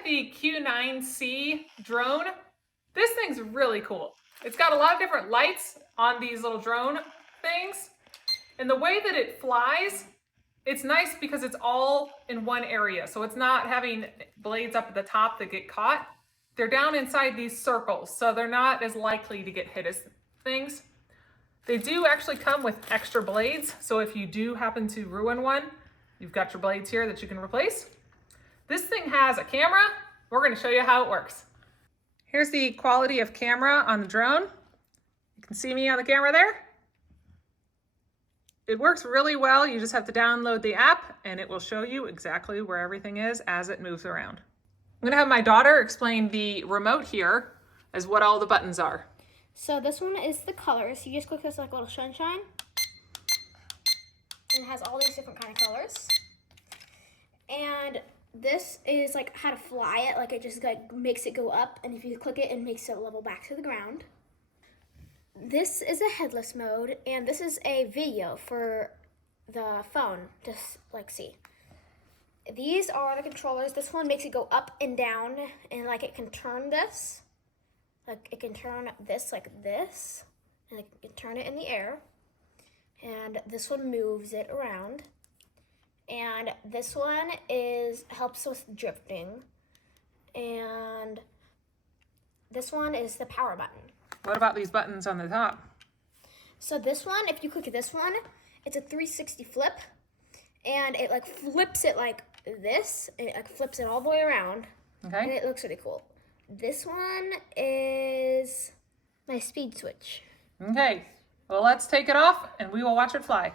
at the Q9C drone. This thing's really cool. It's got a lot of different lights on these little drone things. And the way that it flies, it's nice because it's all in one area. So it's not having blades up at the top that get caught. They're down inside these circles, so they're not as likely to get hit as things. They do actually come with extra blades. So if you do happen to ruin one, you've got your blades here that you can replace. This thing has a camera. We're going to show you how it works. Here's the quality of camera on the drone. You can see me on the camera there. It works really well. You just have to download the app and it will show you exactly where everything is as it moves around. I'm going to have my daughter explain the remote here as what all the buttons are. So this one is the colors. You just click this like little sunshine. And it has all these different kind of colors. And this is like how to fly it. Like it just like makes it go up, and if you click it, it makes it level back to the ground. This is a headless mode, and this is a video for the phone to like see. These are the controllers. This one makes it go up and down, and like it can turn this. Like it can turn this like this, and it can turn it in the air. And this one moves it around. And this one helps with drifting. And this one is the power button. What about these buttons on the top? So this one, if you click this one, it's a 360 flip. And it like flips it like this. And it like flips it all the way around. Okay. And it looks really cool. This one is my speed switch. Okay, well let's take it off and we will watch it fly.